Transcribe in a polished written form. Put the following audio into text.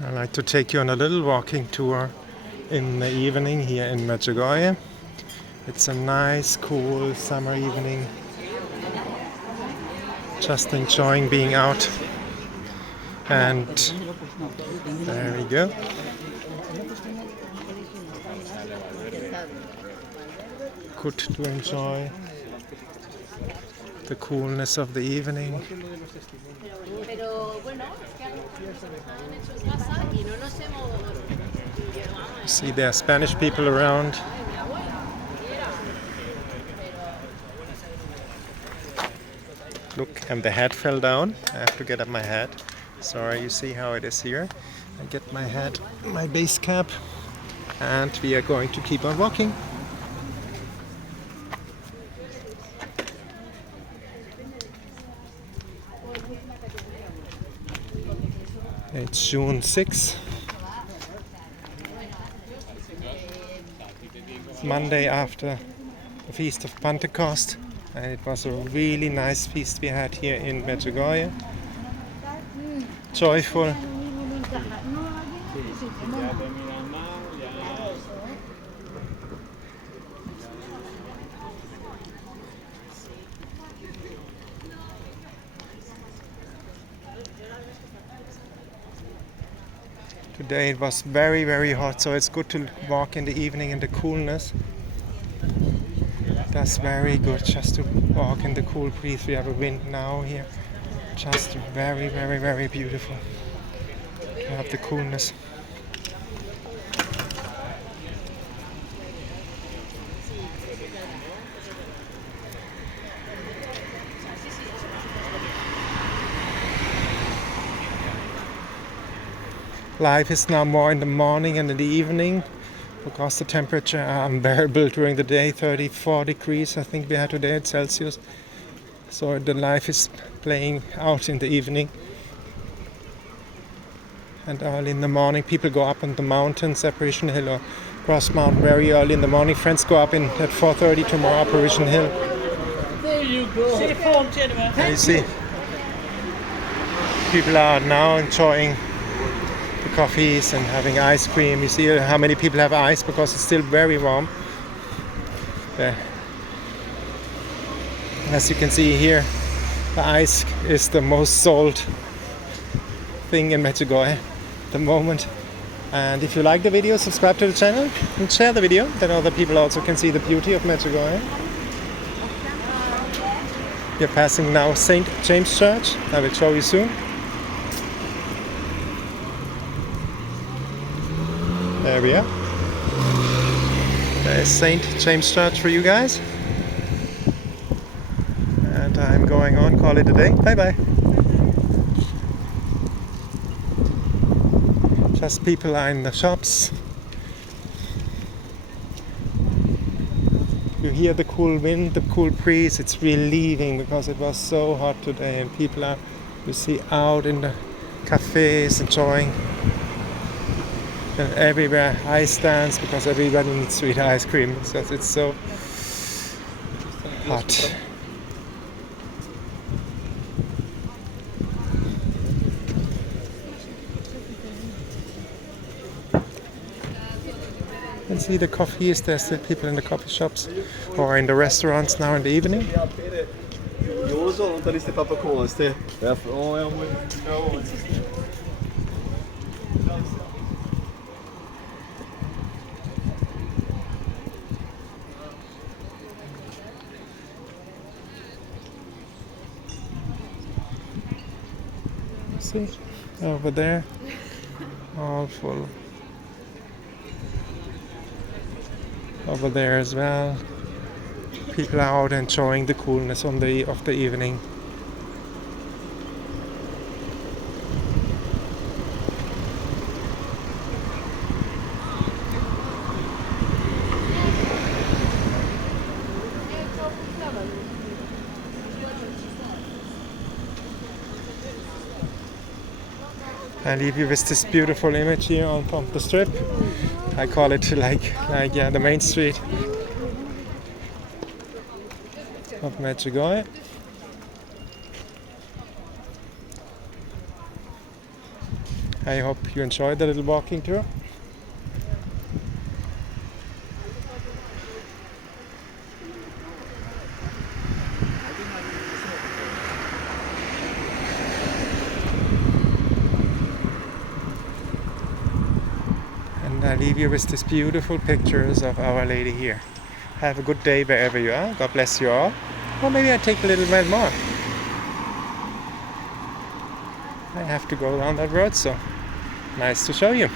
I'd like to take you on a little walking tour in the evening here in Medjugorje. It's a nice, cool summer evening. Just enjoying being out. And there we go. Good to enjoy the coolness of the evening. See, there are Spanish people around. Look, and the hat fell down. I have to get up my hat. Sorry, you see how it is here. I get my hat, my base cap, and we are going to keep on walking. It's June 6th. It's Monday after the Feast of Pentecost, and it was a really nice feast we had here in Medjugorje. Joyful. Today it was very, very hot, so it's good to walk in the evening in the coolness. That's very good, just to walk in the cool breeze. We have a wind now here. Just very, very, very beautiful to have the coolness. Life is now more in the morning and in the evening because the temperature are unbearable during the day, 34 degrees I think we had today at Celsius. So the life is playing out in the evening. And early in the morning people go up on the mountain, Apparition Hill or Cross Mountain very early in the morning. Friends go up at 4:30 tomorrow, Apparition Hill. There you go. And you see, people are now enjoying the coffees and having ice cream. You see how many people have ice because it's still very warm. There. As you can see here, the ice is the most sold thing in Medjugorje at the moment. And if you like the video, subscribe to the channel and share the video, then other people also can see the beauty of Medjugorje. We're passing now St. James Church. I will show you soon. There we are. There's St. James Church for you guys. And I'm going on, call it a day. Bye bye. Just people are in the shops. You hear the cool wind, the cool breeze. It's relieving because it was so hot today, and people are, you see, out in the cafes enjoying. And everywhere ice stands because everybody needs to eat ice cream because it's so hot. And see the coffees, there's still people in the coffee shops or in the restaurants now in the evening. See, over there, all full. Over there as well, people are out enjoying the coolness of the evening. I leave you with this beautiful image here on the strip. I call it like the main street of Medjugorje. I hope you enjoyed the little walking tour. And I leave you with these beautiful pictures of Our Lady here. Have a good day wherever you are. God bless you all. Or maybe I take a little bit more. I have to go down that road, so nice to show you.